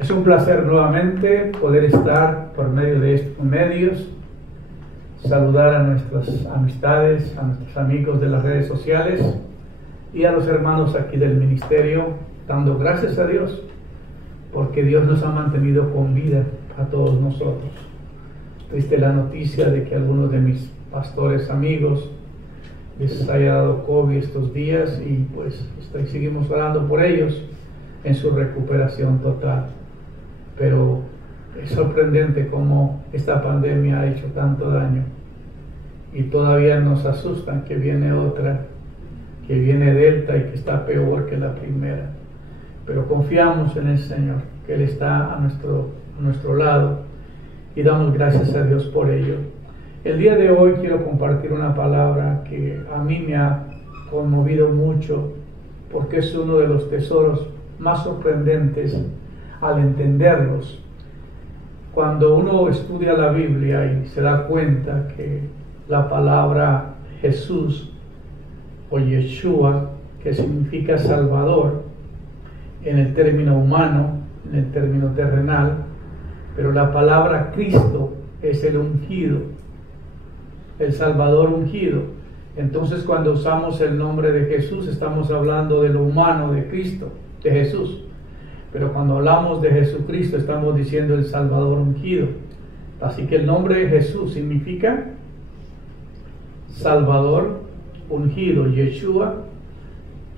Es un placer nuevamente poder estar por medio de estos medios, saludar a nuestras amistades, a nuestros amigos de las redes sociales y a los hermanos aquí del ministerio, dando gracias a Dios, porque Dios nos ha mantenido con vida a todos nosotros. Triste la noticia de que algunos de mis pastores amigos les haya dado COVID estos días y pues seguimos orando por ellos en su recuperación total. Pero es sorprendente cómo esta pandemia ha hecho tanto daño y todavía nos asustan que viene otra, que viene Delta y que está peor que la primera. Pero confiamos en el Señor, que Él está a nuestro lado y damos gracias a Dios por ello. El día de hoy quiero compartir una palabra que a mí me ha conmovido mucho porque es uno de los tesoros más sorprendentes al entenderlos. Cuando uno estudia la Biblia y se da cuenta que la palabra Jesús o Yeshua, que significa Salvador en el término humano, en el término terrenal, pero la palabra Cristo es el ungido, el Salvador ungido. Entonces cuando usamos el nombre de Jesús estamos hablando de lo humano de Cristo, de Jesús. Pero cuando hablamos de Jesucristo estamos diciendo el Salvador ungido. Así que el nombre de Jesús significa Salvador ungido, Yeshua,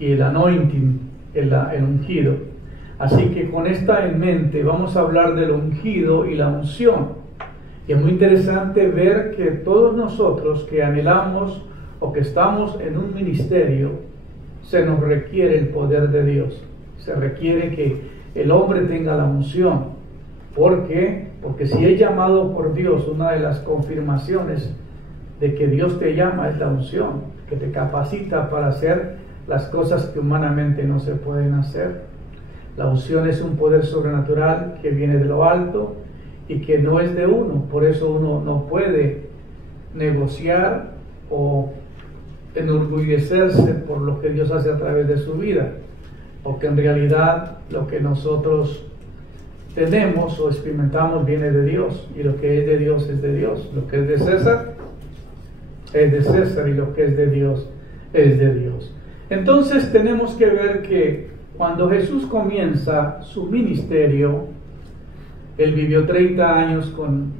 y el anointing, el ungido. Así que con esta en mente vamos a hablar del ungido y la unción. Y es muy interesante ver que todos nosotros que anhelamos o que estamos en un ministerio, se nos requiere el poder de Dios. Se requiere que el hombre tenga la unción. ¿Por qué? Porque si es llamado por Dios, una de las confirmaciones de que Dios te llama es la unción, que te capacita para hacer las cosas que humanamente no se pueden hacer. La unción es un poder sobrenatural que viene de lo alto y que no es de uno. Por eso uno no puede negociar o enorgullecerse por lo que Dios hace a través de su vida, porque en realidad lo que nosotros tenemos o experimentamos viene de Dios, y lo que es de Dios es de Dios. Lo que es de César es de César, y lo que es de Dios es de Dios. Entonces tenemos que ver que cuando Jesús comienza su ministerio, Él vivió 30 años con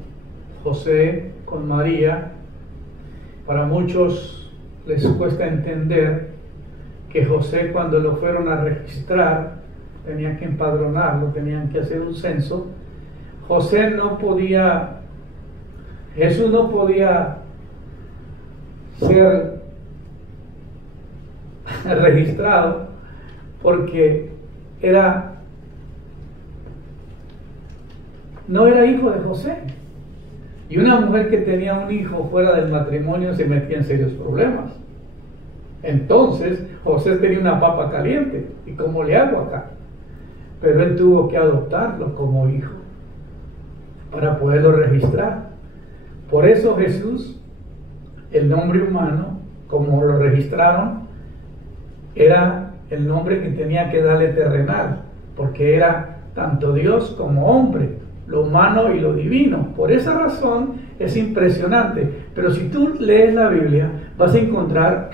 José, con María. Para muchos les cuesta entender que José, cuando lo fueron a registrar, tenían que empadronarlo, tenían que hacer un censo. Jesús no podía ser registrado porque no era hijo de José. Y una mujer que tenía un hijo fuera del matrimonio se metía en serios problemas. Entonces José tenía una papa caliente. ¿Y cómo le hago acá? Pero él tuvo que adoptarlo como hijo para poderlo registrar. Por eso Jesús, el nombre humano, como lo registraron, era el nombre que tenía que darle terrenal, porque era tanto Dios como hombre, lo humano y lo divino. Por esa razón es impresionante. Pero si tú lees la Biblia, vas a encontrar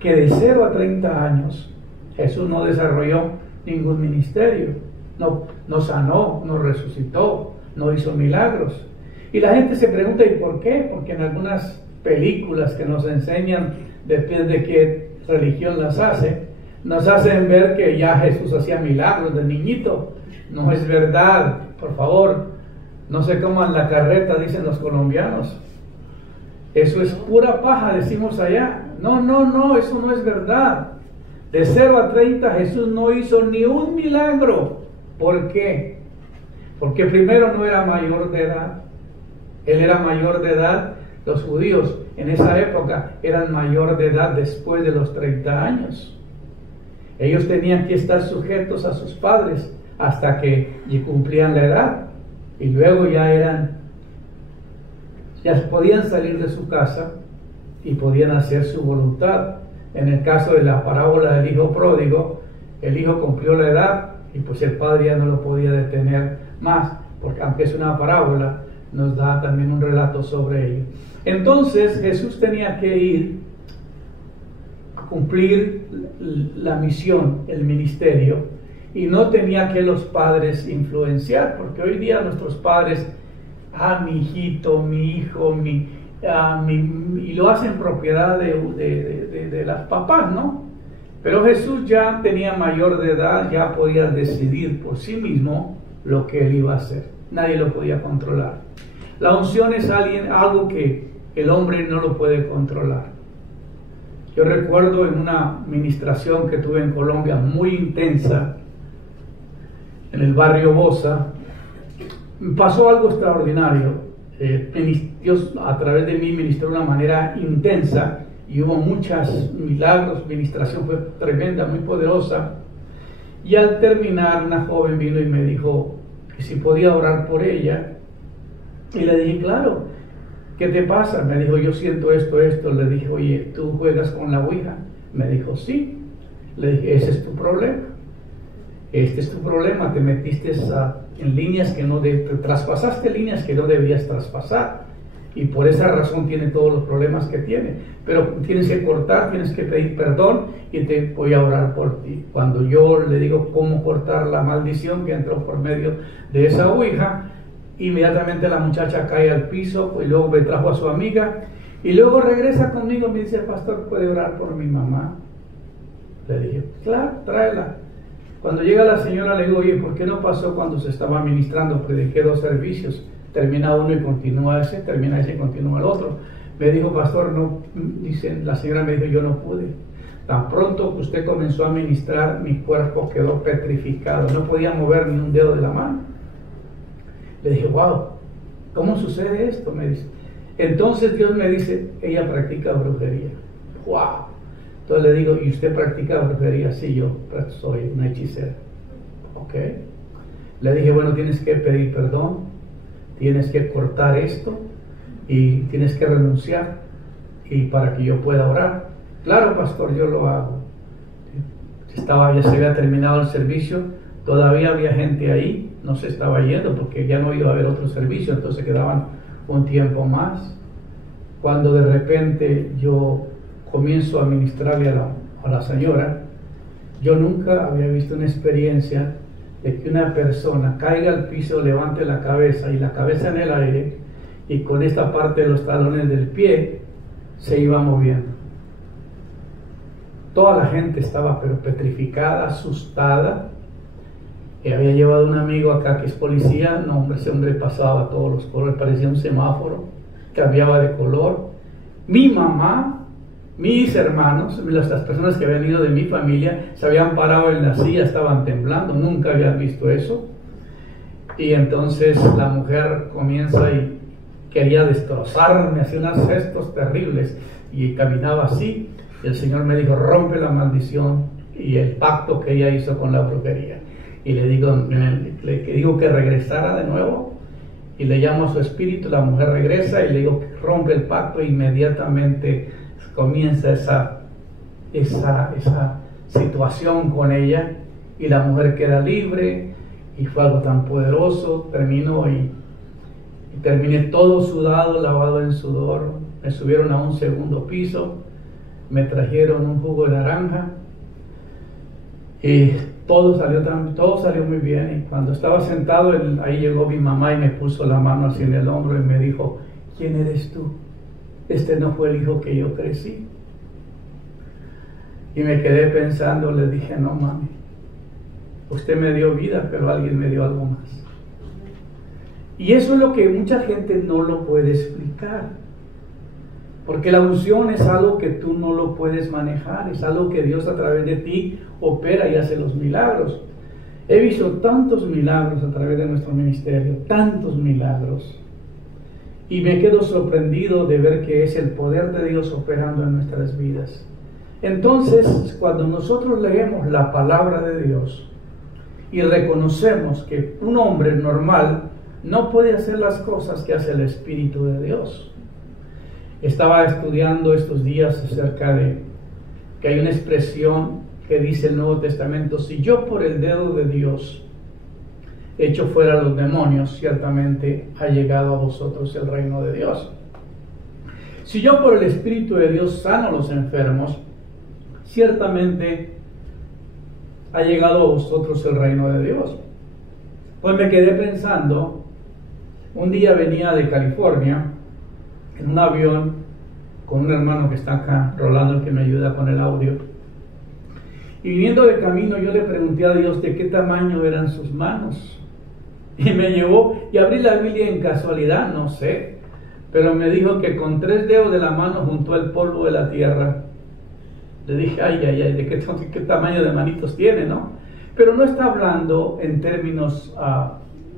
que de 0 a 30 años Jesús no desarrolló ningún ministerio, no sanó, no resucitó, no hizo milagros. Y la gente se pregunta, ¿y por qué? Porque en algunas películas que nos enseñan, depende de qué religión las hace, nos hacen ver que ya Jesús hacía milagros de niñito. No es verdad, por favor, no se coman la carreta, dicen los colombianos. Eso es pura paja, decimos allá. No, eso no es verdad. De 0 a 30 Jesús no hizo ni un milagro. ¿Por qué? Porque primero no era mayor de edad. Él era mayor de edad. Los judíos en esa época eran mayor de edad después de los 30 años. Ellos tenían que estar sujetos a sus padres hasta que cumplían la edad. Y luego ya podían salir de su casa y podían hacer su voluntad. En el caso de la parábola del hijo pródigo, el hijo cumplió la edad y pues el padre ya no lo podía detener más, porque aunque es una parábola, nos da también un relato sobre ello. Entonces Jesús tenía que ir a cumplir la misión, el ministerio, y no tenía que los padres influenciar, porque hoy día nuestros padres, mi hijito, mi hijo, y lo hacen propiedad de las papás, ¿no? Pero Jesús ya tenía mayor de edad, ya podía decidir por sí mismo lo que él iba a hacer. Nadie lo podía controlar. La unción es algo que el hombre no lo puede controlar. Yo recuerdo en una ministración que tuve en Colombia muy intensa, en el barrio Bosa, pasó algo extraordinario. Dios a través de mí ministró de una manera intensa y hubo muchos milagros. Ministración fue tremenda, muy poderosa. Y al terminar, una joven vino y me dijo que si podía orar por ella. Y le dije, claro, ¿qué te pasa? Me dijo, yo siento esto. Le dije, oye, ¿tú juegas con la ouija? Me dijo, sí. Le dije, ese es tu problema. Este es tu problema, te metiste en líneas que no traspasaste líneas que no debías traspasar, y por esa razón tiene todos los problemas que tiene. Pero tienes que cortar, tienes que pedir perdón, y te voy a orar por ti. Cuando yo le digo cómo cortar la maldición que entró por medio de esa ouija, inmediatamente la muchacha cae al piso, y luego me trajo a su amiga, y luego regresa conmigo y me dice, pastor, ¿puede orar por mi mamá? Le dije, claro, tráela. Cuando llega la señora le digo, oye, ¿por qué no pasó cuando se estaba ministrando? Prediqué 2 servicios, termina uno y continúa ese, termina ese y continúa el otro. Me dijo, pastor, no, dice, la señora me dijo, yo no pude. Tan pronto que usted comenzó a ministrar, mi cuerpo quedó petrificado, no podía mover ni un dedo de la mano. Le dije, wow, ¿cómo sucede esto? Me dice. Entonces Dios me dice, ella practica brujería. Wow. Entonces le digo, ¿y usted practica brujería? Sí, yo soy una hechicera. Ok. Le dije, bueno, tienes que pedir perdón, tienes que cortar esto y tienes que renunciar, y para que yo pueda orar. Claro, pastor, yo lo hago. Ya se había terminado el servicio, todavía había gente ahí, no se estaba yendo porque ya no iba a haber otro servicio, entonces quedaban un tiempo más. Cuando de repente yo comienzo a ministrarle a la señora, yo nunca había visto una experiencia de que una persona caiga al piso, levante la cabeza y la cabeza en el aire, y con esta parte de los talones del pie se iba moviendo. Toda la gente estaba pero petrificada, asustada. Había llevado un amigo acá que es policía. No, hombre, ese hombre pasaba todos los colores, parecía un semáforo, cambiaba de color. Mi mamá, mis hermanos, las personas que habían ido de mi familia, se habían parado en la silla, estaban temblando, nunca habían visto eso. Y entonces la mujer comienza y quería destrozarme, hacía unos gestos terribles y caminaba así. Y el Señor me dijo, rompe la maldición y el pacto que ella hizo con la brujería. Y le digo que regresara de nuevo, y le llamo a su espíritu. La mujer regresa y le digo que rompe el pacto, e inmediatamente comienza esa situación con ella, y la mujer queda libre. Y fue algo tan poderoso. Terminó y terminé todo sudado, lavado en sudor. Me subieron a un segundo piso, me trajeron un jugo de naranja, y todo salió muy bien. Y cuando estaba sentado, ahí llegó mi mamá y me puso la mano así en el hombro y me dijo, ¿quién eres tú? Este no fue el hijo que yo crecí. Y me quedé pensando, le dije, no mami, usted me dio vida, pero alguien me dio algo más. Y eso es lo que mucha gente no lo puede explicar, porque la unción es algo que tú no lo puedes manejar, es algo que Dios a través de ti opera y hace los milagros. He visto tantos milagros a través de nuestro ministerio, tantos milagros, y me quedo sorprendido de ver que es el poder de Dios operando en nuestras vidas. Entonces, cuando nosotros leemos la palabra de Dios y reconocemos que un hombre normal no puede hacer las cosas que hace el Espíritu de Dios. Estaba estudiando estos días acerca de que hay una expresión que dice el Nuevo Testamento: si yo por el dedo de Dios echo fuera los demonios, ciertamente ha llegado a vosotros el reino de Dios. Si yo por el Espíritu de Dios sano a los enfermos, ciertamente ha llegado a vosotros el reino de Dios. Pues me quedé pensando, un día venía de California en un avión con un hermano que está acá, Rolando, que me ayuda con el audio. Y viniendo de camino yo le pregunté a Dios de qué tamaño eran sus manos. Y me llevó, y abrí la Biblia en casualidad, no sé, pero me dijo que con 3 dedos de la mano juntó el polvo de la tierra. Le dije, ay, ¿de qué tamaño de manitos tiene, no? Pero no está hablando en términos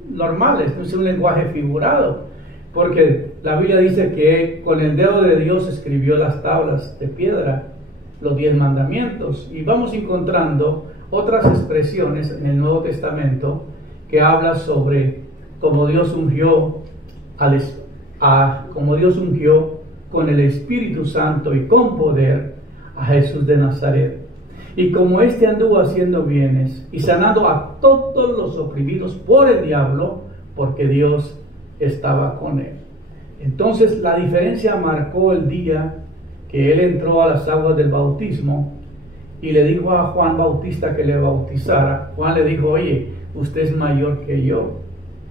normales, no es un lenguaje figurado, porque la Biblia dice que con el dedo de Dios escribió las tablas de piedra, los 10 mandamientos, y vamos encontrando otras expresiones en el Nuevo Testamento que habla sobre cómo Dios ungió como Dios ungió con el Espíritu Santo y con poder a Jesús de Nazaret, y como éste anduvo haciendo bienes y sanando a todos los oprimidos por el diablo, porque Dios estaba con él. Entonces la diferencia marcó el día que él entró a las aguas del bautismo y le dijo a Juan Bautista que le bautizara. Juan le dijo: oye, usted es mayor que yo,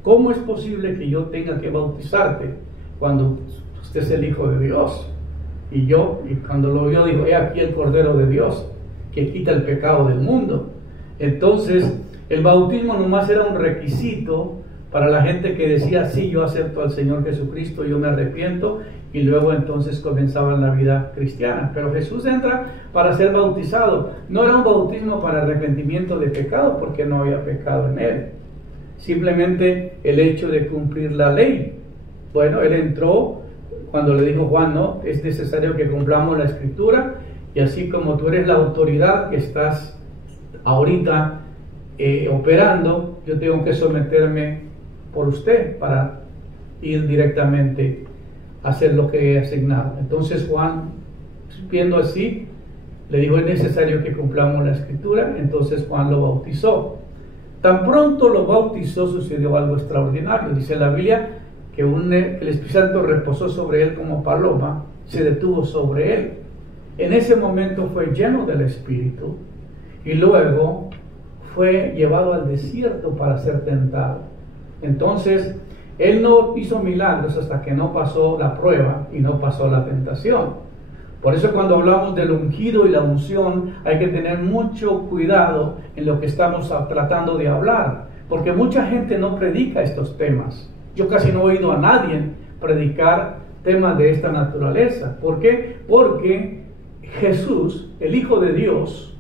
¿cómo es posible que yo tenga que bautizarte cuando usted es el Hijo de Dios? Y cuando lo vio, dijo: he aquí el Cordero de Dios que quita el pecado del mundo. Entonces el bautismo nomás era un requisito para la gente que decía: sí, yo acepto al Señor Jesucristo, yo me arrepiento, y luego entonces comenzaban la vida cristiana. Pero Jesús entra para ser bautizado. No era un bautismo para arrepentimiento de pecado, porque no había pecado en él, simplemente el hecho de cumplir la ley. Bueno, él entró cuando le dijo Juan: no, es necesario que cumplamos la Escritura, y así como tú eres la autoridad que estás ahorita operando, yo tengo que someterme por usted para ir directamente a hacer lo que he asignado. Entonces Juan, viendo así, le dijo: es necesario que cumplamos la Escritura. Entonces Juan lo bautizó. Tan pronto lo bautizó, sucedió algo extraordinario. Dice la Biblia que el Espíritu Santo reposó sobre él como paloma, se detuvo sobre él. En ese momento fue lleno del Espíritu y luego fue llevado al desierto para ser tentado. Entonces él no hizo milagros hasta que no pasó la prueba y no pasó la tentación. Por eso cuando hablamos del ungido y la unción, hay que tener mucho cuidado en lo que estamos tratando de hablar, porque mucha gente no predica estos temas. Yo casi no he oído a nadie predicar temas de esta naturaleza. ¿Por qué? Porque Jesús, el Hijo de Dios,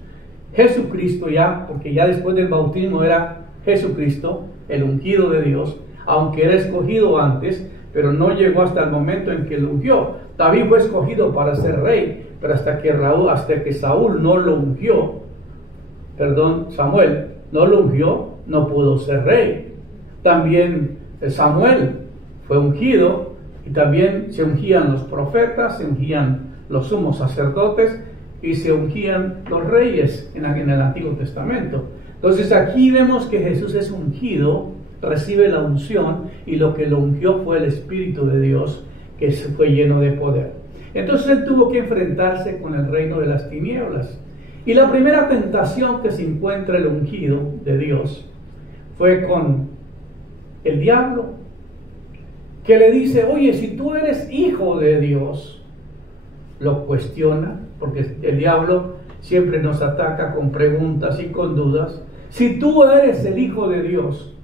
Jesucristo, porque ya después del bautismo era Jesucristo, el ungido de Dios, aunque era escogido antes, pero no llegó hasta el momento en que lo ungió. David fue escogido para ser rey, pero hasta que Saúl no lo ungió, Samuel no lo ungió, no pudo ser rey. También Samuel fue ungido, y también se ungían los profetas, se ungían los sumos sacerdotes y se ungían los reyes en el Antiguo Testamento. Entonces aquí vemos que Jesús es ungido, recibe la unción, y lo que lo ungió fue el Espíritu de Dios, que se fue lleno de poder. Entonces él tuvo que enfrentarse con el reino de las tinieblas. Y la primera tentación que se encuentra el ungido de Dios fue con el diablo, que le dice: oye, si tú eres hijo de Dios. Lo cuestiona, porque el diablo siempre nos ataca con preguntas y con dudas. Si tú eres el Hijo de Dios,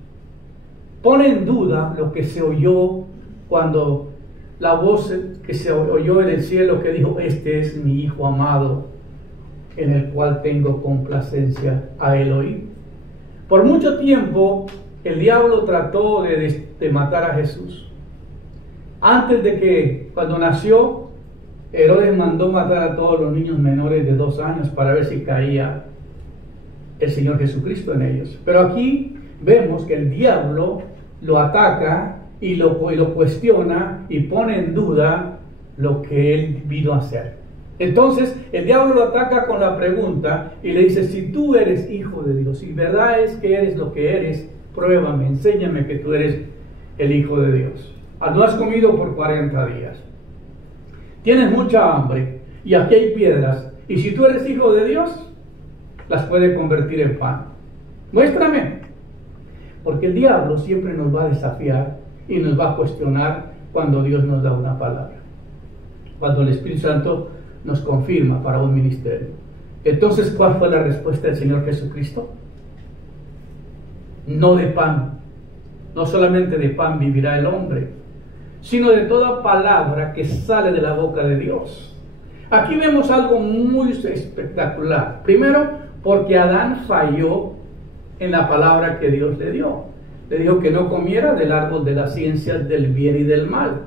pone en duda lo que se oyó cuando la voz que se oyó en el cielo que dijo: este es mi Hijo amado, en el cual tengo complacencia, a él oír. Por mucho tiempo el diablo trató de matar a Jesús. Antes de que, cuando nació, Herodes mandó matar a todos los niños menores de 2 años para ver si caía el Señor Jesucristo en ellos. Pero aquí vemos que el diablo lo ataca y lo cuestiona y pone en duda lo que él vino a hacer. Entonces el diablo lo ataca con la pregunta y le dice: si tú eres hijo de Dios, si verdad es que eres lo que eres, pruébame, enséñame que tú eres el hijo de Dios. No has comido por 40 días, tienes mucha hambre y aquí hay piedras, y si tú eres hijo de Dios, las puede convertir en pan. Muéstrame. Porque el diablo siempre nos va a desafiar y nos va a cuestionar cuando Dios nos da una palabra, cuando el Espíritu Santo nos confirma para un ministerio. Entonces, ¿cuál fue la respuesta del Señor Jesucristo? No de pan, no solamente de pan vivirá el hombre, sino de toda palabra que sale de la boca de Dios. Aquí vemos algo muy espectacular. Primero, porque Adán falló en la palabra que Dios le dio. Le dijo que no comiera del árbol de las ciencias del bien y del mal,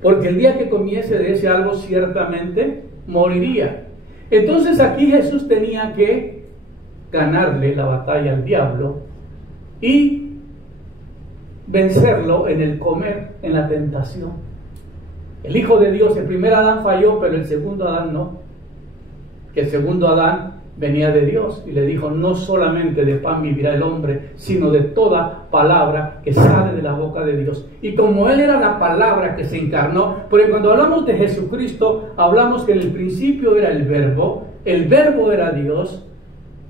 porque el día que comiese de ese árbol ciertamente moriría. Entonces aquí Jesús tenía que ganarle la batalla al diablo y vencerlo en el comer, en la tentación. El Hijo de Dios, el primer Adán falló, pero el segundo Adán no. Que el segundo Adán venía de Dios y le dijo: no solamente de pan vivirá el hombre, sino de toda palabra que sale de la boca de Dios. Y como Él era la palabra que se encarnó, porque cuando hablamos de Jesucristo, hablamos que en el principio era el verbo era Dios,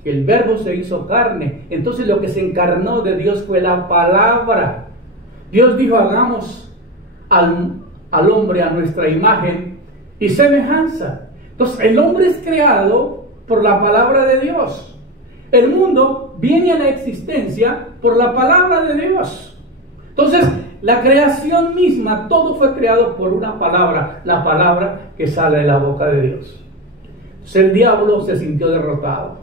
que el verbo se hizo carne. Entonces lo que se encarnó de Dios fue la palabra. Dios dijo: hagamos al hombre a nuestra imagen y semejanza. Entonces el hombre es creado por la palabra de Dios. El mundo viene a la existencia por la palabra de Dios. Entonces, la creación misma, todo fue creado por una palabra, la palabra que sale de la boca de Dios. Entonces, el diablo se sintió derrotado,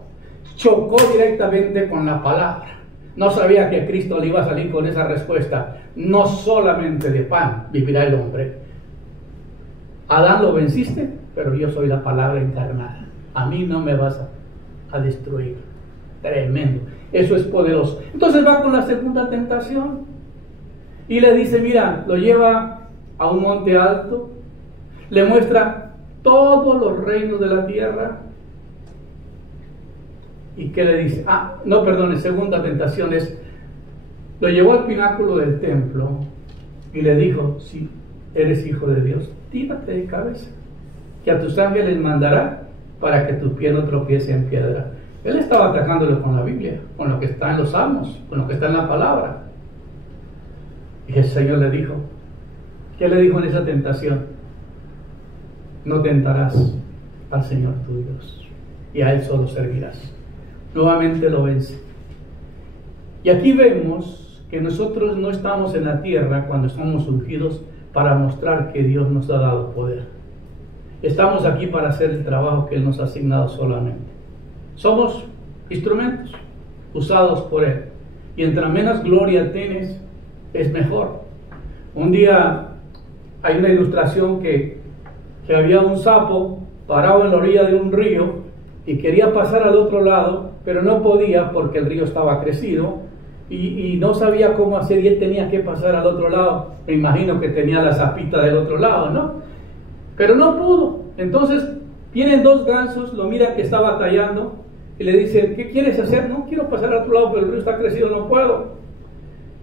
chocó directamente con la palabra. No sabía que Cristo le iba a salir con esa respuesta: no solamente de pan vivirá el hombre. Adán lo venciste, pero yo soy la palabra encarnada. A mí no me vas a destruir. Tremendo. Eso es poderoso. Entonces va con la segunda tentación y le dice: mira, lo lleva a un monte alto, le muestra todos los reinos de la tierra. ¿Y qué le dice? La segunda tentación es: lo llevó al pináculo del templo y le dijo: si eres hijo de Dios, tírate de cabeza, que a tus ángeles mandará para que tu pie no tropiece en piedra. Él estaba atacándolo con la Biblia, con lo que está en los Salmos, con lo que está en la palabra. Y el Señor le dijo, ¿qué le dijo en esa tentación? No tentarás al Señor tu Dios, y a Él solo servirás. Nuevamente lo vence. Y aquí vemos que nosotros no estamos en la tierra cuando somos ungidos para mostrar que Dios nos ha dado poder. Estamos aquí para hacer el trabajo que Él nos ha asignado solamente. Somos instrumentos usados por Él. Y entre menos gloria tienes, es mejor. Un día hay una ilustración que había un sapo parado en la orilla de un río y quería pasar al otro lado, pero no podía porque el río estaba crecido y no sabía cómo hacer, y él tenía que pasar al otro lado. Me imagino que tenía la sapita del otro lado, ¿no? Pero no pudo. Entonces vienen dos gansos, lo miran que está batallando y le dicen: ¿qué quieres hacer? No quiero pasar al otro lado, pero el río está crecido, no puedo.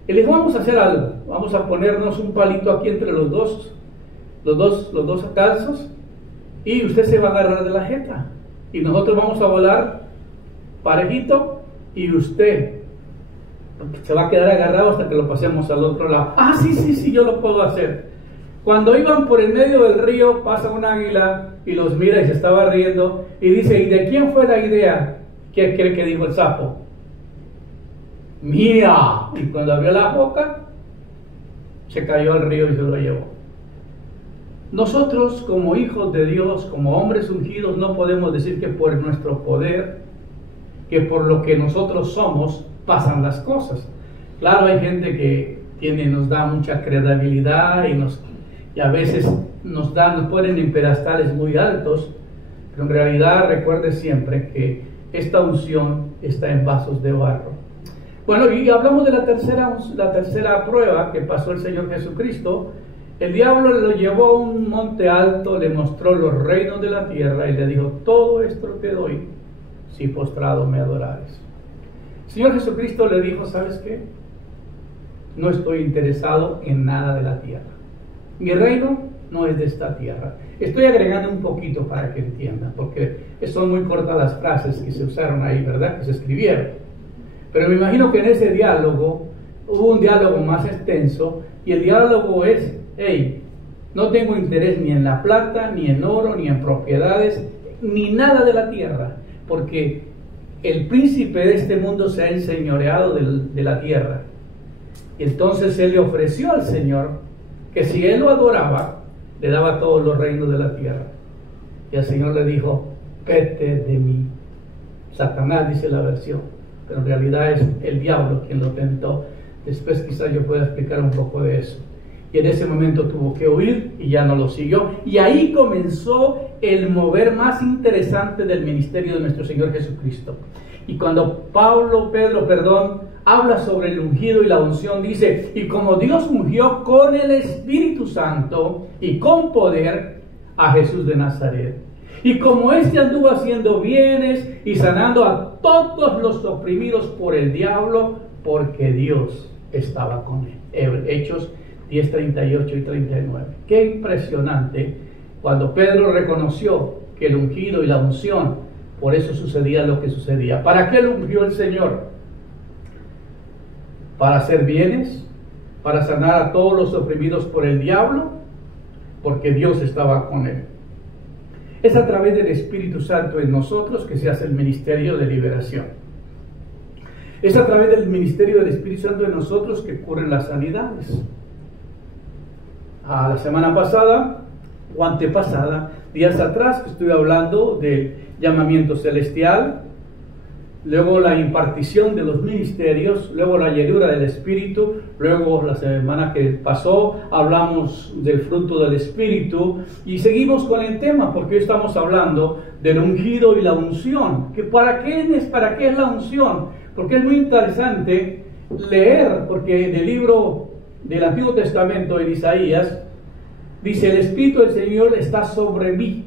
Y le dijo: vamos a hacer algo, vamos a ponernos un palito aquí entre los dos gansos, y usted se va a agarrar de la jeta y nosotros vamos a volar parejito y usted se va a quedar agarrado hasta que lo pasemos al otro lado. Sí, yo lo puedo hacer. Cuando iban por el medio del río, pasa un águila y los mira y se estaba riendo y dice: ¿y de quién fue la idea? ¿Qué cree que dijo el sapo? ¡Mía! Y cuando abrió la boca, se cayó al río y se lo llevó. Nosotros, como hijos de Dios, como hombres ungidos, no podemos decir que por nuestro poder, que por lo que nosotros somos, pasan las cosas. Claro, hay gente que nos da mucha credibilidad y a veces nos ponen en pedestales muy altos, pero en realidad recuerde siempre que esta unción está en vasos de barro. Bueno, y hablamos de la tercera prueba que pasó el Señor Jesucristo, El diablo lo llevó a un monte alto, le mostró los reinos de la tierra y le dijo: todo esto te doy si postrado me adorares. El Señor Jesucristo le dijo: ¿sabes qué? No estoy interesado en nada de la tierra. Mi reino no es de esta tierra. Estoy agregando un poquito para que entiendan, porque son muy cortas las frases que se usaron ahí, ¿verdad? Que se escribieron. Pero me imagino que en ese diálogo hubo un diálogo más extenso, y el diálogo es: hey, no tengo interés ni en la plata, ni en oro, ni en propiedades, ni nada de la tierra, porque el príncipe de este mundo se ha enseñoreado de la tierra. Y entonces él le ofreció al Señor que si él lo adoraba, le daba todos los reinos de la tierra. Y el Señor le dijo: vete de mí. Satanás, dice la versión, pero en realidad es el diablo quien lo tentó. Después quizás yo pueda explicar un poco de eso. Y en ese momento tuvo que huir y ya no lo siguió. Y ahí comenzó el mover más interesante del ministerio de nuestro Señor Jesucristo. Y cuando Pedro, habla sobre el ungido y la unción, dice: y como Dios ungió con el Espíritu Santo y con poder a Jesús de Nazaret, y como éste anduvo haciendo bienes y sanando a todos los oprimidos por el diablo, porque Dios estaba con él. Hechos 10, 38 y 39. Qué impresionante cuando Pedro reconoció que el ungido y la unción, por eso sucedía lo que sucedía. ¿Para qué lo ungió el Señor? Para hacer bienes, para sanar a todos los oprimidos por el diablo, porque Dios estaba con él. Es a través del Espíritu Santo en nosotros que se hace el ministerio de liberación. Es a través del ministerio del Espíritu Santo en nosotros que ocurren las sanidades. La semana pasada o antepasada, días atrás, estuve hablando del llamamiento celestial, luego la impartición de los ministerios, luego la llenura del Espíritu, luego la semana que pasó hablamos del fruto del Espíritu, y seguimos con el tema porque hoy estamos hablando del ungido y la unción. ¿Para qué es la unción? Porque es muy interesante leer, porque en el libro del Antiguo Testamento, en Isaías, dice: el Espíritu del Señor está sobre mí.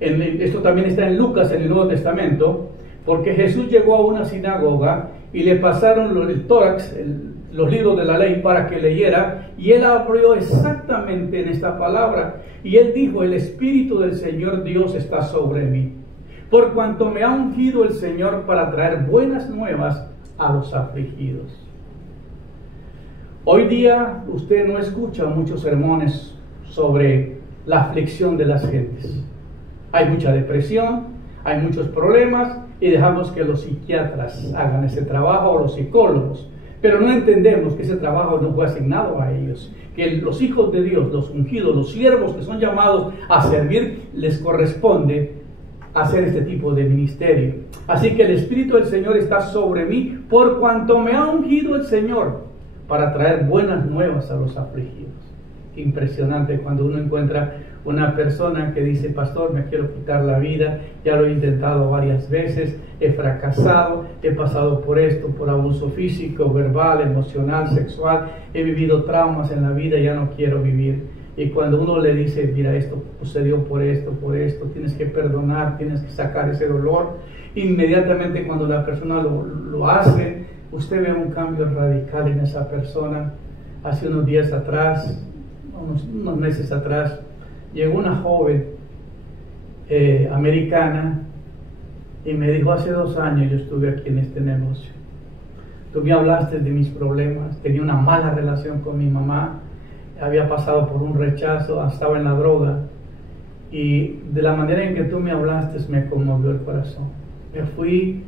Esto también está en Lucas, en el Nuevo Testamento, porque Jesús llegó a una sinagoga y le pasaron el tórax, los libros de la ley, para que leyera, y él abrió exactamente en esta palabra, y él dijo: el Espíritu del Señor Dios está sobre mí, por cuanto me ha ungido el Señor para traer buenas nuevas a los afligidos. Hoy día usted no escucha muchos sermones sobre la aflicción de las gentes. Hay mucha depresión, hay muchos problemas, y dejamos que los psiquiatras hagan ese trabajo, o los psicólogos. Pero no entendemos que ese trabajo no fue asignado a ellos, que los hijos de Dios, los ungidos, los siervos que son llamados a servir, les corresponde hacer este tipo de ministerio. Así que el Espíritu del Señor está sobre mí, por cuanto me ha ungido el Señor para traer buenas nuevas a los afligidos. Impresionante cuando uno encuentra una persona que dice: pastor, me quiero quitar la vida, ya lo he intentado varias veces, he fracasado, he pasado por esto, por abuso físico, verbal, emocional, sexual, he vivido traumas en la vida, ya no quiero vivir. Y cuando uno le dice: mira, esto sucedió por esto, tienes que perdonar, tienes que sacar ese dolor, inmediatamente cuando la persona lo hace, usted ve un cambio radical en esa persona. Hace unos días atrás, unos meses atrás, llegó una joven americana y me dijo: hace 2 años yo estuve aquí en este negocio. Tú me hablaste de mis problemas, tenía una mala relación con mi mamá, había pasado por un rechazo, estaba en la droga, y de la manera en que tú me hablaste me conmovió el corazón. Me fui,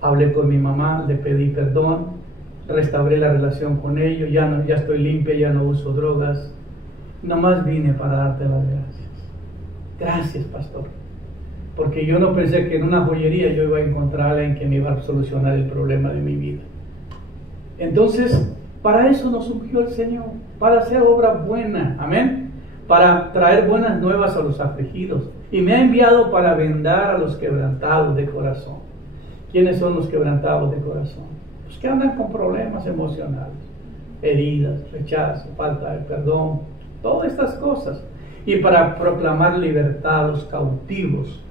hablé con mi mamá, le pedí perdón, restauré la relación con ellos, ya estoy limpia, ya no uso drogas. Nomás vine para darte las gracias. Gracias, pastor. Porque yo no pensé que en una joyería yo iba a encontrar a alguien que me iba a solucionar el problema de mi vida. Entonces, para eso nos ungió el Señor, para hacer obra buena, amén, para traer buenas nuevas a los afligidos, y me ha enviado para vendar a los quebrantados de corazón. ¿Quiénes son los quebrantados de corazón? Los que andan con problemas emocionales, heridas, rechazo, falta de perdón, todas estas cosas. Y para proclamar libertad a los cautivos,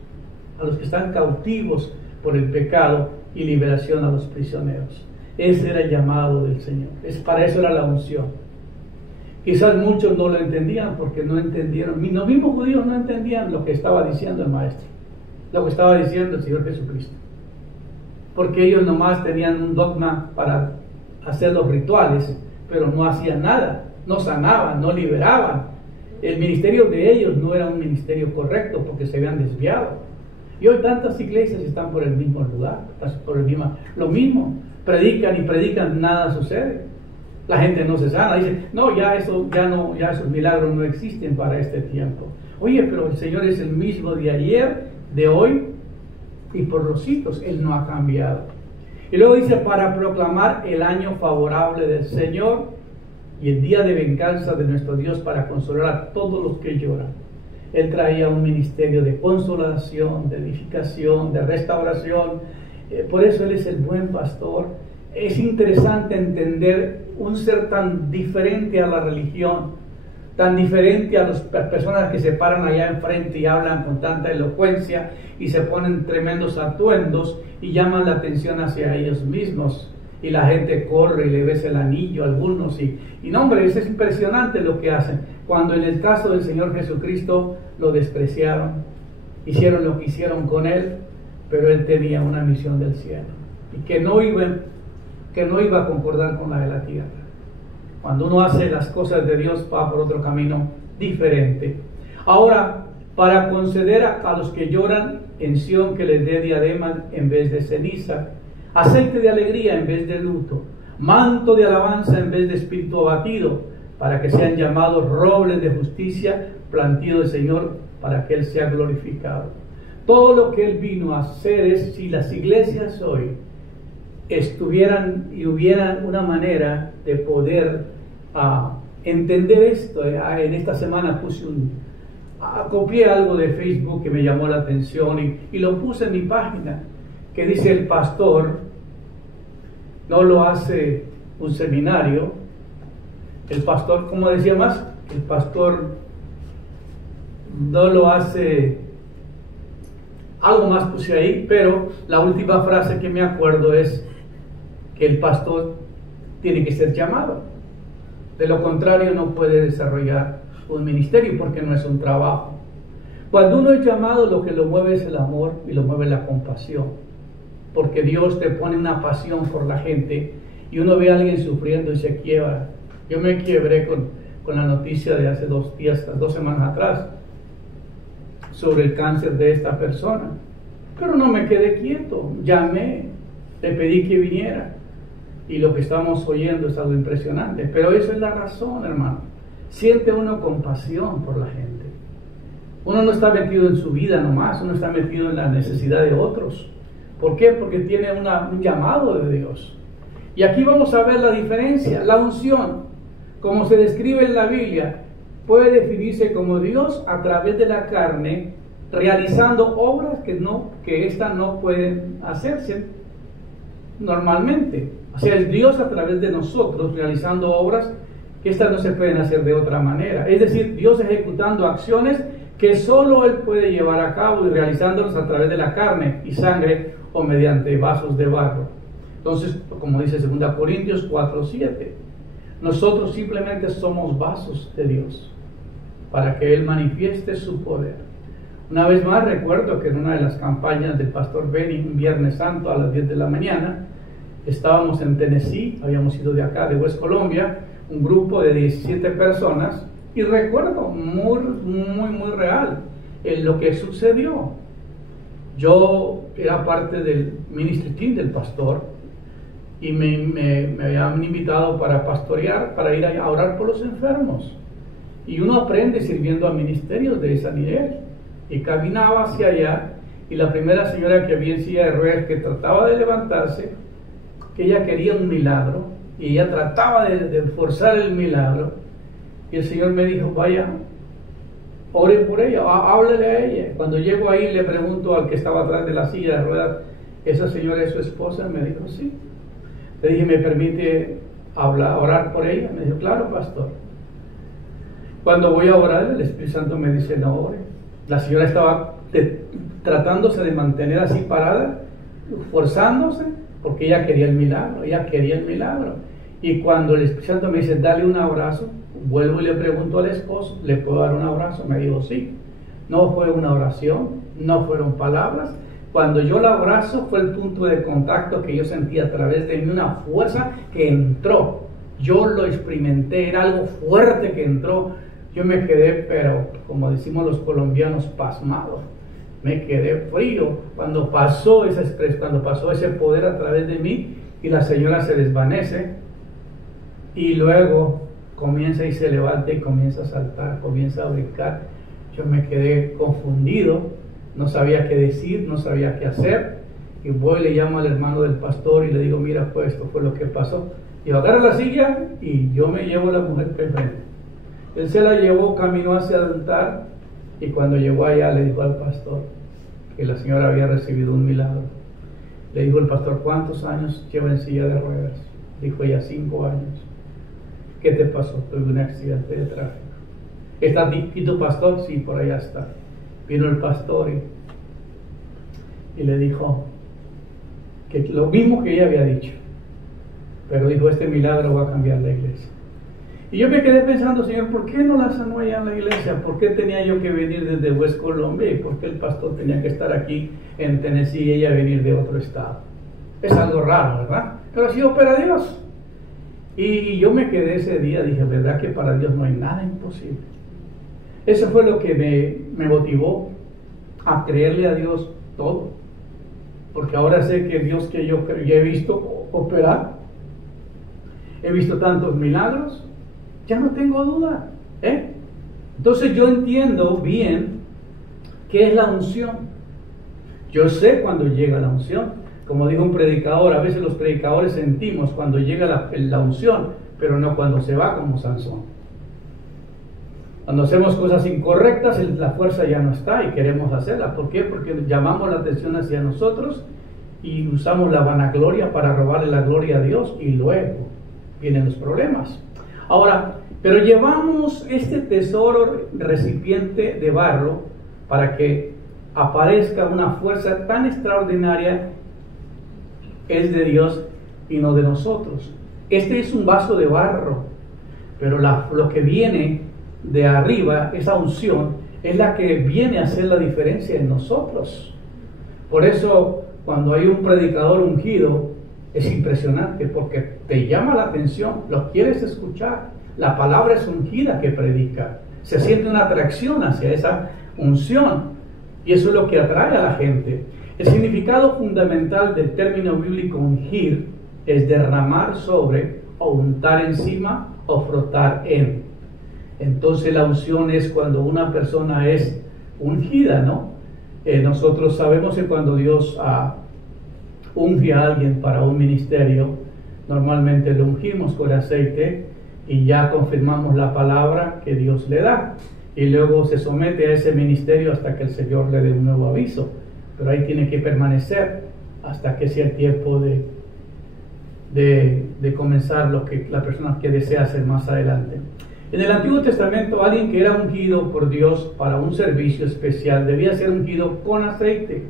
a los que están cautivos por el pecado, y liberación a los prisioneros. Ese era el llamado del Señor. Para eso era la unción. Quizás muchos no lo entendían porque no entendieron. Los mismos judíos no entendían lo que estaba diciendo el Maestro, lo que estaba diciendo el Señor Jesucristo. Porque ellos nomás tenían un dogma para hacer los rituales, pero no hacían nada, no sanaban, no liberaban. El ministerio de ellos no era un ministerio correcto porque se habían desviado. Y hoy tantas iglesias están por el mismo lugar, lo mismo, predican y predican, nada sucede. La gente no se sana, dice, no, ya esos milagros no existen para este tiempo. Oye, pero el Señor es el mismo de ayer, de hoy y por los siglos, Él no ha cambiado. Y luego dice, para proclamar el año favorable del Señor y el día de venganza de nuestro Dios, para consolar a todos los que lloran. Él traía un ministerio de consolación, de edificación, de restauración. Por eso Él es el buen pastor. Es interesante entender un ser tan diferente a la religión, tan diferente a las personas que se paran allá enfrente y hablan con tanta elocuencia y se ponen tremendos atuendos y llaman la atención hacia ellos mismos. Y la gente corre y le besa el anillo a algunos. Y no, hombre, es impresionante lo que hacen. Cuando en el caso del Señor Jesucristo lo despreciaron, hicieron lo que hicieron con Él, pero Él tenía una misión del cielo. Y que no iba a concordar con la de la tierra. Cuando uno hace las cosas de Dios, va por otro camino diferente. Ahora, para conceder a los que lloran en Sión que les dé diadema en vez de ceniza, aceite de alegría en vez de luto, manto de alabanza en vez de espíritu abatido, para que sean llamados robles de justicia, plantío del Señor, para que Él sea glorificado. Todo lo que Él vino a hacer es, si las iglesias hoy estuvieran y hubieran una manera de poder entender esto. En esta semana copié algo de Facebook que me llamó la atención y lo puse en mi página, que dice: el pastor no lo hace un seminario, el pastor, ¿cómo decía más? El pastor no lo hace, algo más puse ahí, pero la última frase que me acuerdo es que el pastor tiene que ser llamado. De lo contrario no puede desarrollar un ministerio porque no es un trabajo. Cuando uno es llamado, lo que lo mueve es el amor y lo mueve la compasión, porque Dios te pone una pasión por la gente y uno ve a alguien sufriendo y se quiebra. Yo me quiebré con la noticia de hace 2 semanas atrás sobre el cáncer de esta persona, pero no me quedé quieto, llamé, le pedí que viniera, y lo que estamos oyendo es algo impresionante. Pero eso es la razón, hermano. Siente uno compasión por la gente. Uno no está metido en su vida nomás, uno está metido en la necesidad de otros. ¿Por qué? Porque tiene un llamado de Dios. Y aquí vamos a ver la diferencia. La unción, como se describe en la Biblia, puede definirse como Dios a través de la carne, realizando obras que éstas no pueden hacerse normalmente. O sea, es Dios a través de nosotros realizando obras que éstas no se pueden hacer de otra manera. Es decir, Dios ejecutando acciones que solo Él puede llevar a cabo y realizándolas a través de la carne y sangre o mediante vasos de barro. Entonces, como dice 2 Corintios 4:7, nosotros simplemente somos vasos de Dios para que Él manifieste su poder. Una vez más recuerdo que en una de las campañas del pastor Benny, un Viernes Santo a las 10 de la mañana, estábamos en Tennessee, habíamos ido de acá, de West Colombia, un grupo de 17 personas, y recuerdo muy real lo que sucedió. Yo era parte del ministry team del pastor y me habían invitado para pastorear, para ir a orar por los enfermos. Y uno aprende sirviendo a ministerios de ese nivel. Y caminaba hacia allá, y la primera señora que había en silla de ruedas, que trataba de levantarse, que ella quería un milagro, y ella trataba de forzar el milagro, y el Señor me dijo: vaya, ore por ella, háblele a ella. Cuando llego ahí, le pregunto al que estaba atrás de la silla de ruedas: ¿esa señora es su esposa? Me dijo: sí. Le dije: ¿me permite a orar por ella? Me dijo, claro, pastor. Cuando voy a orar, el Espíritu Santo me dice, no ore. La señora estaba tratándose de mantener así parada, forzándose, porque ella quería el milagro, Y cuando el Espíritu Santo me dice, dale un abrazo, vuelvo y le pregunto al esposo, ¿le puedo dar un abrazo? Me dijo, sí. No fue una oración, no fueron palabras. Cuando yo la abrazo fue el punto de contacto que yo sentí a través de mí, una fuerza que entró. Yo lo experimenté, era algo fuerte que entró. Yo me quedé, pero como decimos los colombianos, pasmado. Me quedé frío cuando pasó ese poder a través de mí y la señora se desvanece y luego comienza y se levanta y comienza a saltar, comienza a brincar. Yo me quedé confundido, no sabía qué decir, no sabía qué hacer, y voy y le llamo al hermano del pastor y le digo, mira, pues esto fue lo que pasó. Y agarra la silla y yo me llevo a la mujer que enfrente. Él se la llevó, caminó hacia el altar, y cuando llegó allá le dijo al pastor que la señora había recibido un milagro. Le dijo el pastor, ¿cuántos años lleva en silla de ruedas? Dijo ella, 5 años. ¿Qué te pasó? Tuve un accidente de tráfico. ¿Está aquí tu pastor? Sí, por allá está. Vino el pastor y le dijo que lo mismo que ella había dicho, pero dijo, este milagro va a cambiar la iglesia. Y yo me quedé pensando, Señor, ¿por qué no la sanó allá en la iglesia? ¿Por qué tenía yo que venir desde West Colombia? ¿Y por qué el pastor tenía que estar aquí en Tennessee y ella venir de otro estado? Es algo raro, ¿verdad? Pero así opera Dios. Y yo me quedé ese día, dije, ¿verdad que para Dios no hay nada imposible? Eso fue lo que me motivó a creerle a Dios todo. Porque ahora sé que Dios que yo he visto operar, he visto tantos milagros, ya no tengo duda. Entonces yo entiendo bien qué es la unción. Yo sé cuando llega la unción. Como dijo un predicador, a veces los predicadores sentimos cuando llega la unción, pero no cuando se va, como Sansón. Cuando hacemos cosas incorrectas, la fuerza ya no está y queremos hacerla. ¿Por qué? Porque llamamos la atención hacia nosotros y usamos la vanagloria para robarle la gloria a Dios, y luego vienen los problemas. Ahora, pero llevamos este tesoro recipiente de barro para que aparezca una fuerza tan extraordinaria. Es de Dios y no de nosotros. Este es un vaso de barro, pero lo que viene de arriba, esa unción, es la que viene a hacer la diferencia en nosotros. Por eso, cuando hay un predicador ungido, es impresionante, porque te llama la atención, lo quieres escuchar. La palabra es ungida que predica. Se siente una atracción hacia esa unción, y eso es lo que atrae a la gente. El significado fundamental del término bíblico ungir es derramar sobre, o untar encima, o frotar en. Entonces la unción es cuando una persona es ungida, ¿no? Nosotros sabemos que cuando Dios unge a alguien para un ministerio, normalmente lo ungimos con aceite y ya confirmamos la palabra que Dios le da. Y luego se somete a ese ministerio hasta que el Señor le dé un nuevo aviso. Pero ahí tiene que permanecer hasta que sea el tiempo de comenzar lo que la persona que desea hacer más adelante. En el Antiguo Testamento, alguien que era ungido por Dios para un servicio especial debía ser ungido con aceite.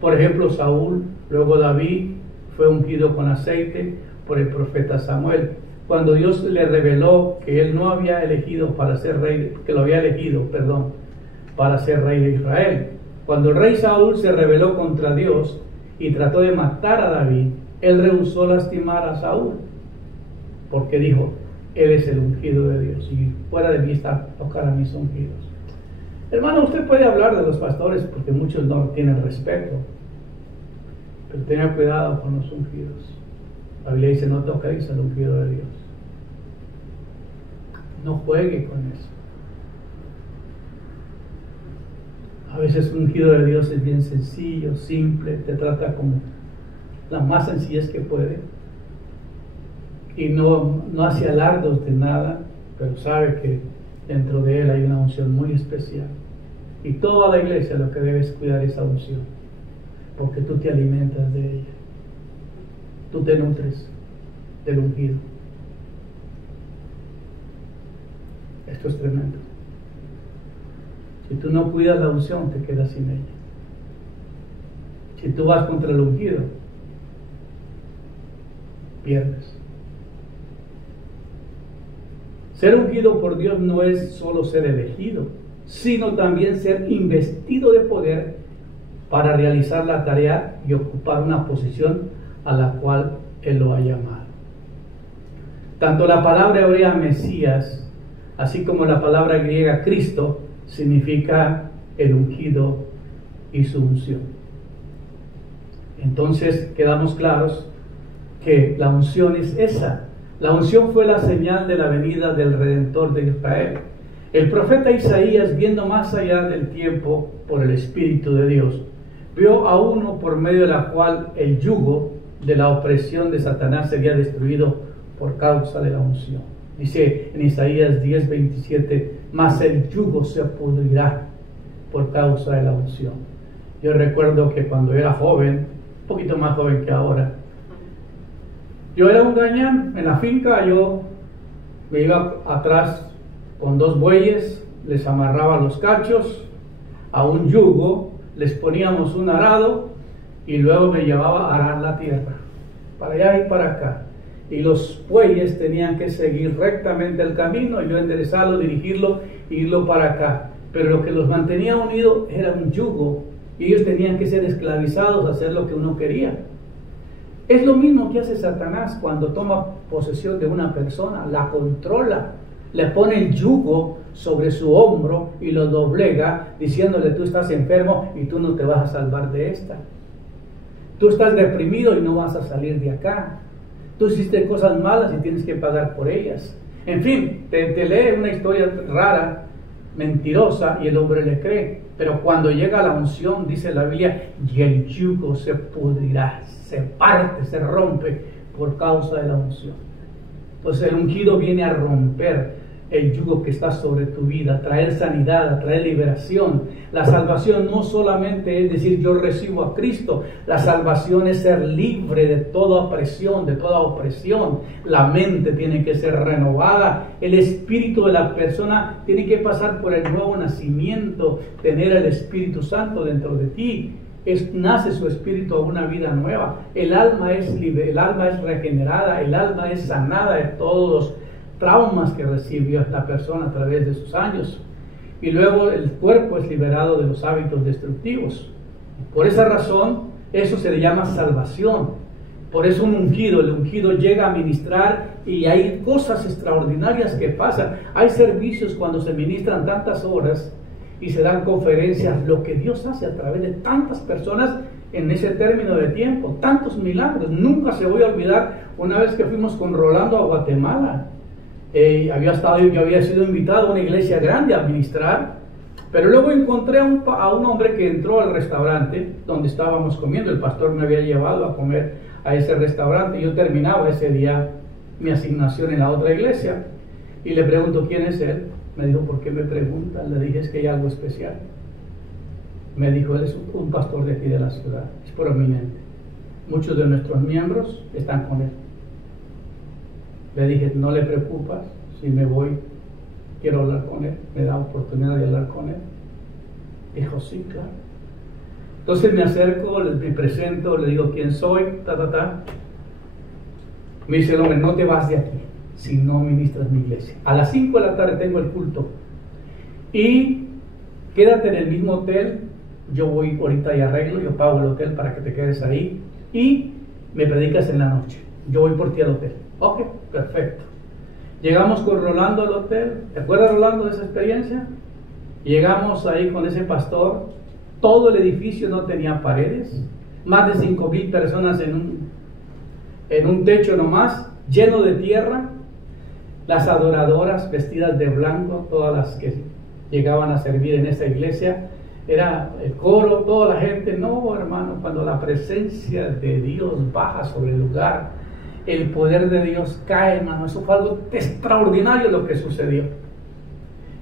Por ejemplo, Saúl, luego David, fue ungido con aceite por el profeta Samuel. Cuando Dios le reveló que él no había elegido para ser rey, que lo había elegido, para ser rey de Israel. Cuando el rey Saúl se rebeló contra Dios y trató de matar a David, él rehusó lastimar a Saúl, porque dijo, él es el ungido de Dios y fuera de mí está tocar a mis ungidos. Hermano, usted puede hablar de los pastores porque muchos no tienen respeto, pero tenga cuidado con los ungidos. La Biblia dice, no toquéis al ungido de Dios. No juegue con eso. A veces un ungido de Dios es bien sencillo, simple, te trata como la más sencillez que puede y no hace alardos de nada, pero sabe que dentro de él hay una unción muy especial. Y toda la iglesia lo que debe es cuidar esa unción, porque tú te alimentas de ella, tú te nutres del ungido. Esto es tremendo. Si tú no cuidas la unción, te quedas sin ella. Si tú vas contra el ungido, pierdes. Ser ungido por Dios no es solo ser elegido, sino también ser investido de poder para realizar la tarea y ocupar una posición a la cual Él lo ha llamado. Tanto la palabra hebrea Mesías, así como la palabra griega Cristo, significa el ungido y su unción. Entonces quedamos claros que la unción es esa. La unción fue la señal de la venida del Redentor de Israel. El profeta Isaías, viendo más allá del tiempo por el Espíritu de Dios, vio a uno por medio de la cual el yugo de la opresión de Satanás sería destruido por causa de la unción. Dice en Isaías 10:27, mas el yugo se pudrirá por causa de la unción. Yo recuerdo que cuando era joven, un poquito más joven que ahora, yo era un gañán en la finca. Yo me iba atrás con 2 bueyes, les amarraba los cachos a un yugo, les poníamos un arado y luego me llevaba a arar la tierra, para allá y para acá. Y los bueyes tenían que seguir rectamente el camino, y yo enderezarlo, dirigirlo e irlo para acá. Pero lo que los mantenía unidos era un yugo, y ellos tenían que ser esclavizados a hacer lo que uno quería. Es lo mismo que hace Satanás cuando toma posesión de una persona, la controla, le pone el yugo sobre su hombro y lo doblega, diciéndole: tú estás enfermo y tú no te vas a salvar de esta. Tú estás deprimido y no vas a salir de acá. Tú hiciste cosas malas y tienes que pagar por ellas. En fin, te lee una historia rara, mentirosa, y el hombre le cree. Pero cuando llega la unción, dice la Biblia, y el yugo se pudrirá, se parte, se rompe por causa de la unción. Pues el ungido viene a romper el yugo que está sobre tu vida, a traer sanidad, a traer liberación. La salvación no solamente es decir yo recibo a Cristo, la salvación es ser libre de toda presión, de toda opresión. La mente tiene que ser renovada, el espíritu de la persona tiene que pasar por el nuevo nacimiento, tener el Espíritu Santo dentro de ti. Nace su espíritu a una vida nueva. El alma es libre, el alma es regenerada, el alma es sanada de todos los traumas que recibió la persona a través de sus años. Y luego el cuerpo es liberado de los hábitos destructivos. Por esa razón, eso se le llama salvación. Por eso el ungido llega a ministrar, y hay cosas extraordinarias que pasan. Hay servicios cuando se ministran tantas horas y se dan conferencias, lo que Dios hace a través de tantas personas en ese término de tiempo, tantos milagros. Nunca se voy a olvidar una vez que fuimos con Rolando a Guatemala. Yo había sido invitado a una iglesia grande a ministrar, pero luego encontré a un hombre que entró al restaurante donde estábamos comiendo. El pastor me había llevado a comer a ese restaurante, y yo terminaba ese día mi asignación en la otra iglesia, y le pregunto: ¿quién es él? Me dijo: ¿por qué me preguntan? Le dije: es que hay algo especial. Me dijo: él es un pastor de aquí de la ciudad, es prominente, muchos de nuestros miembros están con él. Le dije: ¿no le preocupas si me voy? Quiero hablar con él, me da oportunidad de hablar con él. Dijo: sí, claro. Entonces me acerco, me presento, le digo quién soy, Me dice el hombre: no te vas de aquí si no ministras mi iglesia. A las 5 de la tarde tengo el culto, y quédate en el mismo hotel. Yo voy ahorita y arreglo, yo pago el hotel para que te quedes ahí, y me predicas en la noche. Yo voy por ti al hotel. Ok, perfecto. Llegamos con Rolando al hotel. ¿Te acuerdas, Rolando, de esa experiencia? Llegamos ahí con ese pastor. Todo el edificio no tenía paredes. Más de 5,000 personas en un techo nomás, lleno de tierra. Las adoradoras vestidas de blanco, todas las que llegaban a servir en esa iglesia. Era el coro, toda la gente. No, hermano, cuando la presencia de Dios baja sobre el lugar, el poder de Dios cae, hermano. Eso fue algo extraordinario lo que sucedió.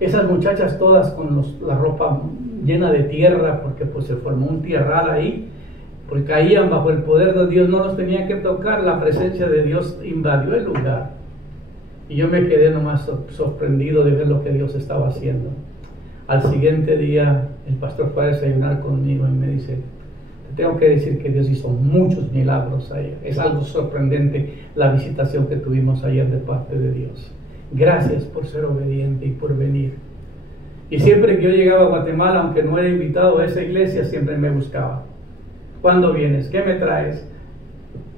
Esas muchachas todas con la ropa llena de tierra, porque pues se formó un tierral ahí, porque caían bajo el poder de Dios, no los tenían que tocar, la presencia de Dios invadió el lugar. Y yo me quedé nomás sorprendido de ver lo que Dios estaba haciendo. Al siguiente día, el pastor fue a desayunar conmigo y me dice: te tengo que decir que Dios hizo muchos milagros ayer. Es algo sorprendente la visitación que tuvimos ayer de parte de Dios. Gracias por ser obediente y por venir. Y siempre que yo llegaba a Guatemala, aunque no era invitado a esa iglesia, siempre me buscaba. ¿Cuándo vienes? ¿Qué me traes?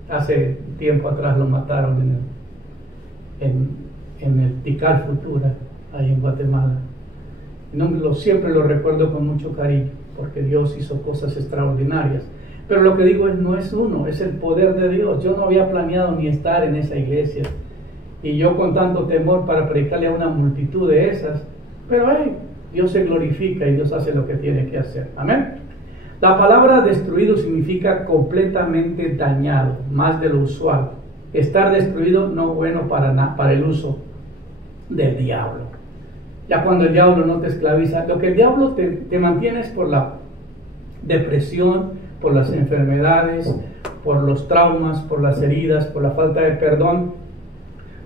Hace tiempo atrás lo mataron en el Tikal Futura, ahí en Guatemala. Siempre lo recuerdo con mucho cariño, porque Dios hizo cosas extraordinarias. Pero lo que digo no es uno, es el poder de Dios. Yo no había planeado ni estar en esa iglesia. Y yo con tanto temor para predicarle a una multitud de esas. Pero Dios se glorifica y Dios hace lo que tiene que hacer. Amén. La palabra destruido significa completamente dañado, más de lo usual. Estar destruido no bueno para el uso del diablo. Ya cuando el diablo no te esclaviza, lo que el diablo te mantiene es por la depresión, por las enfermedades, por los traumas, por las heridas, por la falta de perdón.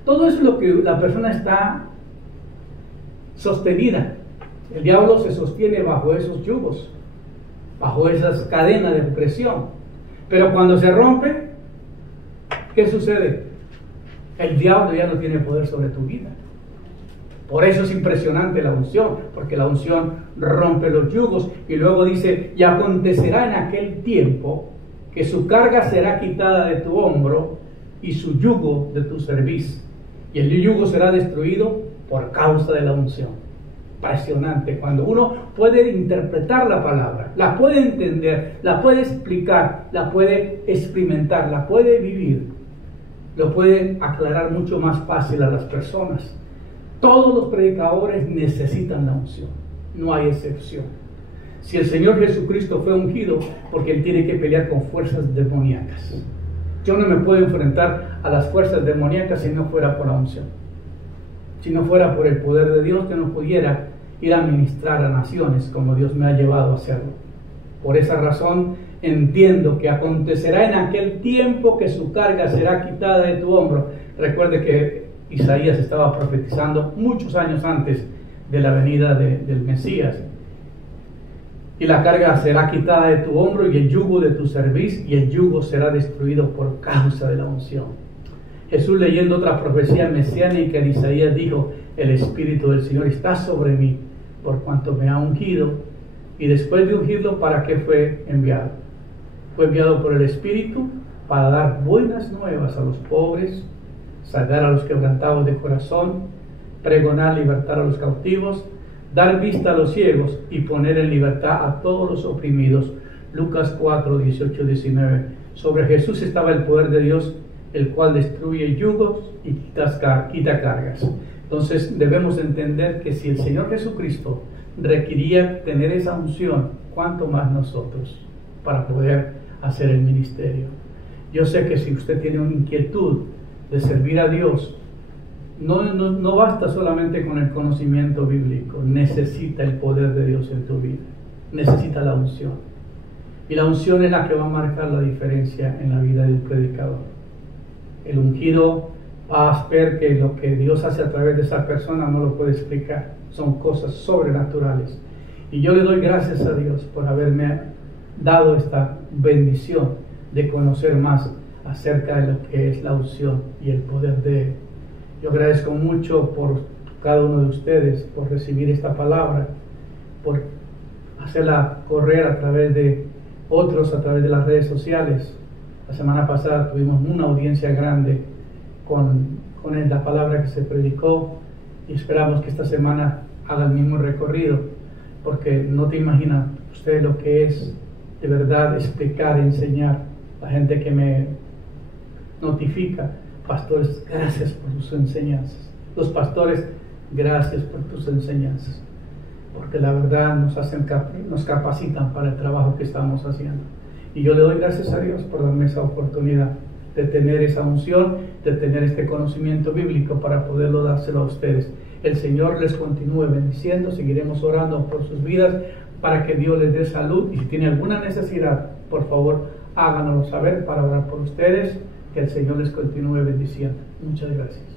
Todo eso es lo que la persona está sostenida. El diablo se sostiene bajo esos yugos, bajo esas cadenas de opresión. Pero cuando se rompe, ¿qué sucede? El diablo ya no tiene poder sobre tu vida. Por eso es impresionante la unción, porque la unción rompe los yugos. Y luego dice: y acontecerá en aquel tiempo que su carga será quitada de tu hombro y su yugo de tu cerviz. Y el yugo será destruido por causa de la unción. Impresionante cuando uno puede interpretar la palabra, la puede entender, la puede explicar, la puede experimentar, la puede vivir, lo puede aclarar mucho más fácil a las personas. Todos los predicadores necesitan la unción, no hay excepción. Si el Señor Jesucristo fue ungido, porque Él tiene que pelear con fuerzas demoníacas. Yo no me puedo enfrentar a las fuerzas demoníacas si no fuera por la unción. Si no fuera por el poder de Dios, yo no pudiera ir a ministrar a naciones como Dios me ha llevado a hacerlo. Por esa razón entiendo que acontecerá en aquel tiempo que su carga será quitada de tu hombro. Recuerde que Isaías estaba profetizando muchos años antes de la venida del Mesías. Y la carga será quitada de tu hombro y el yugo de tu cerviz, y el yugo será destruido por causa de la unción. Jesús, leyendo otra profecía mesiánica en Isaías, dijo: el Espíritu del Señor está sobre mí, por cuanto me ha ungido. Y después de ungirlo, ¿para qué fue enviado? Fue enviado por el Espíritu para dar buenas nuevas a los pobres, sacar a los quebrantados de corazón, pregonar libertad a los cautivos, dar vista a los ciegos y poner en libertad a todos los oprimidos. Lucas 4, 18, 19. Sobre Jesús estaba el poder de Dios, el cual destruye yugos y quita cargas. Entonces debemos entender que si el Señor Jesucristo requería tener esa unción, ¿cuánto más nosotros para poder hacer el ministerio? Yo sé que si usted tiene una inquietud de servir a Dios, no basta solamente con el conocimiento bíblico, necesita el poder de Dios en tu vida, necesita la unción. Y la unción es la que va a marcar la diferencia en la vida del predicador. El ungido va a ver que lo que Dios hace a través de esa persona no lo puede explicar, son cosas sobrenaturales. Y yo le doy gracias a Dios por haberme dado esta bendición de conocer más acerca de lo que es la unción y el poder de Él. Yo agradezco mucho por cada uno de ustedes, por recibir esta palabra, por hacerla correr a través de otros, a través de las redes sociales. La semana pasada tuvimos una audiencia grande con la palabra que se predicó, y esperamos que esta semana haga el mismo recorrido, porque no te imaginas usted lo que es de verdad explicar, enseñar. La gente que me notifica: pastores, gracias por tus enseñanzas. Los pastores, gracias por tus enseñanzas, porque la verdad nos capacitan para el trabajo que estamos haciendo. Y yo le doy gracias a Dios por darme esa oportunidad de tener esa unción, de tener este conocimiento bíblico para poderlo dárselo a ustedes. El Señor les continúe bendiciendo. Seguiremos orando por sus vidas para que Dios les dé salud, y si tiene alguna necesidad, por favor háganoslo saber para orar por ustedes. Que el Señor les continúe bendiciendo. Muchas gracias.